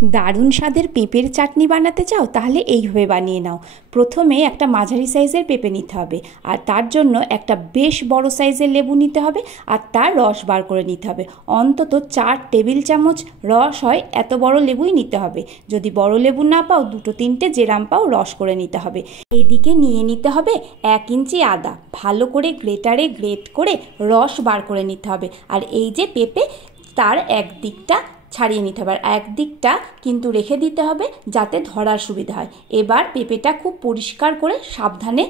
দারুণ স্বাদের পেঁপের চাটনি বানাতে চাও তাহলে এইভাবে বানিয়ে নাও। প্রথমে একটা মাঝারি সাইজের পেঁপে নিতে হবে, আর তার জন্য একটা বেশ বড় সাইজের লেবু নিতে হবে, আর তার রস বার করে নিতে হবে। অন্তত 4 টেবিল চামচ রস হয় এত বড় লেবুই নিতে হবে। যদি বড় লেবু না পাও 2-3টে যেরাম পাও রস করে নিতে হবে। এদিকে নিয়ে নিতে হবে 1 ইঞ্চি আদা, ভালো করে গ্রেটারে গ্রেট করে রস বার করে নিতে হবে। আর এই যে পেঁপে, তার একদিকটা ছাড়িয়ে নিতে হবে, আর একদিকটা কিন্তু রেখে দিতে হবে যাতে ধরার সুবিধা হয়। এবার পেঁপেটা খুব পরিষ্কার করে সাবধানে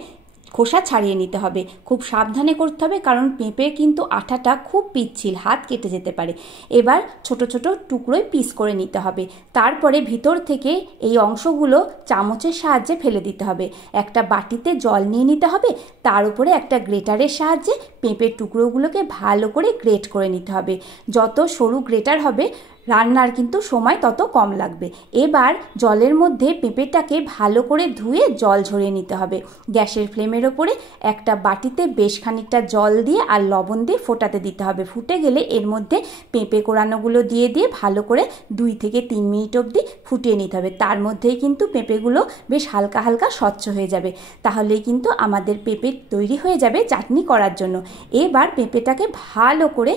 খোসা ছাড়িয়ে নিতে হবে। খুব সাবধানে করতে হবে, কারণ পেঁপে কিন্তু আঠাটা খুব পিচ্ছিল, হাত কেটে যেতে পারে। এবার ছোট ছোট টুকরোয় পিস করে নিতে হবে। তারপরে ভিতর থেকে এই অংশগুলো চামচের সাহায্যে ফেলে দিতে হবে। একটা বাটিতে জল নিয়ে নিতে হবে, তার উপরে একটা গ্রেটারের সাহায্যে পেঁপের টুকরোগুলোকে ভালো করে গ্রেট করে নিতে হবে। যত সরু গ্রেটার হবে রান্নার কিন্তু সময় তত কম লাগবে। এবার জলের মধ্যে পেঁপেটাকে ভালো করে ধুয়ে জল ঝরিয়ে নিতে হবে। গ্যাসের ফ্লেমের ওপরে একটা বাটিতে বেশ খানিকটা জল দিয়ে আর লবণ দিয়ে ফোটাতে দিতে হবে। ফুটে গেলে এর মধ্যে পেঁপে কোড়ানোগুলো দিয়ে ভালো করে 2 থেকে 3 মিনিট অবধি ফুটিয়ে নিতে হবে। তার মধ্যেই কিন্তু পেঁপেগুলো বেশ হালকা হালকা স্বচ্ছ হয়ে যাবে। তাহলেই কিন্তু আমাদের পেঁপে তৈরি হয়ে যাবে চাটনি করার জন্য। এবার পেঁপেটাকে ভালো করে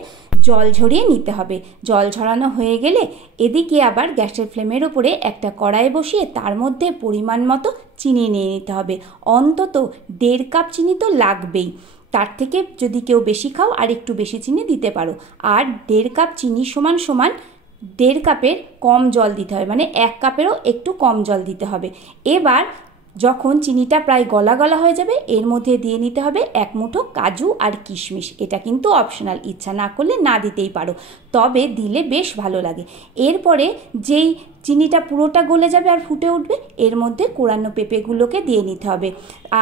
জল ঝরিয়ে নিতে হবে। জল ঝরানো হয়ে গেলে এদিকে আবার গ্যাসের ফ্লেমের ওপরে একটা কড়াই বসিয়ে তার মধ্যে পরিমাণ মতো চিনি নিয়ে নিতে হবে। অন্তত 1.5 কাপ চিনি তো লাগবেই। তার থেকে যদি কেউ বেশি খাও আর একটু বেশি চিনি দিতে পারো। আর 1.5 কাপ চিনি সমান সমান 1.5 কাপের কম জল দিতে হবে, মানে 1 কাপেরও একটু কম জল দিতে হবে। এবার যখন চিনিটা প্রায় গলা গলা হয়ে যাবে, এর মধ্যে দিয়ে নিতে হবে 1 মুঠো কাজু আর কিশমিশ। এটা কিন্তু অপশনাল, ইচ্ছা না করলে না দিতেই পারো, তবে দিলে বেশ ভালো লাগে। এরপরে যেই চিনিটা পুরোটা গলে যাবে আর ফুটে উঠবে, এর মধ্যে কোরানো পেঁপেগুলোকে দিয়ে নিতে হবে।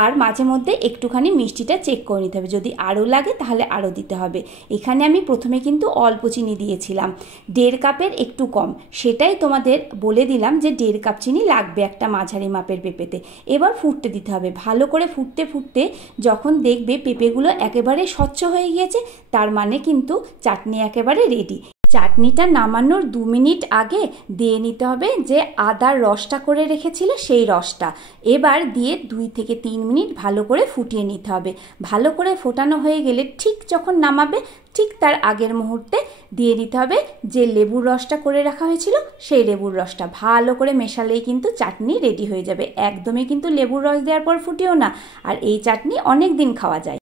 আর মাঝে মধ্যে একটুখানি মিষ্টিটা চেক করে নিতে হবে, যদি আরও লাগে তাহলে আরও দিতে হবে। এখানে আমি প্রথমে কিন্তু অল্প চিনি দিয়েছিলাম, 1.5 কাপের একটু কম, সেটাই তোমাদের বলে দিলাম যে 1.5 কাপ চিনি লাগবে একটা মাঝারি মাপের পেঁপেতে। এবার ফুটতে দিতে হবে ভালো করে। ফুটতে ফুটতে যখন দেখবে পেঁপেগুলো একেবারে স্বচ্ছ হয়ে গিয়েছে, তার মানে কিন্তু চাটনি একেবারে রেডি। চাটনিটা নামানোর 2 মিনিট আগে দিয়ে নিতে হবে যে আদার রসটা করে রেখেছিলে সেই রসটা। এবার দিয়ে 2 থেকে 3 মিনিট ভালো করে ফুটিয়ে নিতে হবে। ভালো করে ফোটানো হয়ে গেলে ঠিক যখন নামাবে, ঠিক তার আগের মুহূর্তে দিয়ে নিতে হবে যে লেবুর রসটা করে রাখা হয়েছিল, সেই লেবুর রসটা ভালো করে মেশালেই কিন্তু চাটনি রেডি হয়ে যাবে। একদমই কিন্তু লেবুর রস দেওয়ার পর ফুটিও না, আর এই চাটনি অনেক দিন খাওয়া যায়।